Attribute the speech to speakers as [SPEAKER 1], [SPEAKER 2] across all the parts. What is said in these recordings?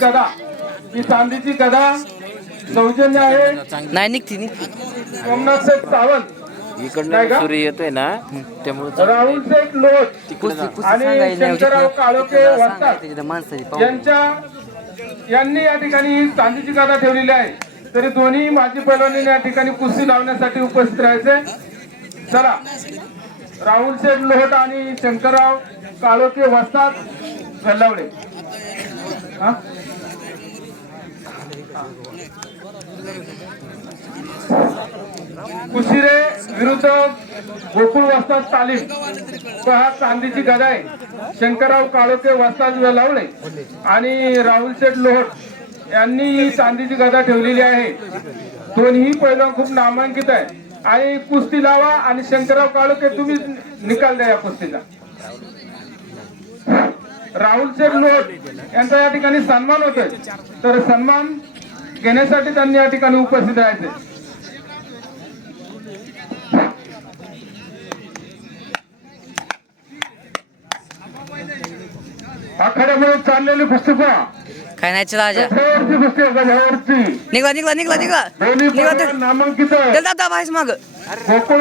[SPEAKER 1] गदा ही चांदीची गदा सौजन्य आहे?
[SPEAKER 2] नाही निघती निघती.
[SPEAKER 1] सोमनाथ शेठ सावंत.
[SPEAKER 3] इकडनं
[SPEAKER 1] का?
[SPEAKER 3] सूर्य येतोय ना त्यामुळे
[SPEAKER 1] राहुल शेठ लोट. आणि शंकरराव वरतात.
[SPEAKER 2] पाहून
[SPEAKER 1] यांच्या यांनी या ठिकाणी ही चांदीची गादा ठेवलेली आहे. तरी दोन्ही माजी पैलवानी या ठिकाणी कुस्ती लावण्यासाठी उपस्थित राहायचे. चला. राहुल शेठ लोहट आणि शंकरराव काळोखे वस्तात गल्लावडे. हा? कुशिरे विरुद्ध गोकुळ वस्ताद तालीम हा चांदीची गदा आहे. शंकरराव काळोके वस्ताद लावले. आणि राहुल शेठ लोहट यांनी ही चांदीची गदा ठेवलेली आहे. दोन्ही पैलवान खूप नामांकित आहे. आणि कुस्ती लावा आणि शंकरराव काळोके तुम्ही निकाल द्या या कुस्तीचा. राहुल शेठ लोहट यांचा या ठिकाणी सन्मान होतोय. तर सन्मान घेण्यासाठी त्यांनी या ठिकाणी उपस्थित राहायचे. आखाड्यामध्ये चाललेली कुस्ती पहा
[SPEAKER 2] काय नाही चला राजा
[SPEAKER 1] गजावरची आहे गजावरची
[SPEAKER 2] निघला निघला निघला निघला.
[SPEAKER 1] दोन्ही
[SPEAKER 2] निघला
[SPEAKER 1] पैलवान नामांकित
[SPEAKER 2] दाब आहेस माग.
[SPEAKER 1] गोकुळ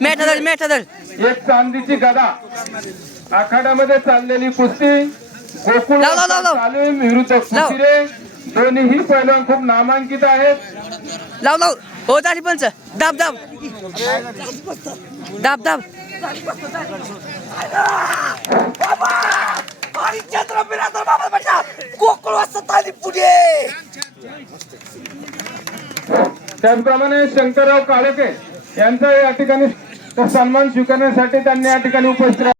[SPEAKER 2] मेठा धर मेठा धर
[SPEAKER 1] एक चांदीची गदा. आखाड्यामध्ये चाललेली कुस्ती गोकुळ
[SPEAKER 2] लाव, लाव, लाव, लाव.
[SPEAKER 1] तालीम विरुद्ध कुस्तीरे दोन्हीही पैलवान खूप नामांकित आहेत.
[SPEAKER 2] लाव लाव. हो दाढी पंच. दाब दाब. दाब दाब.
[SPEAKER 1] त्याचप्रमाणे शंकरराव काळोखे यांचा या ठिकाणी सन्मान स्वीकारण्यासाठी त्यांनी या ठिकाणी उपस्थित.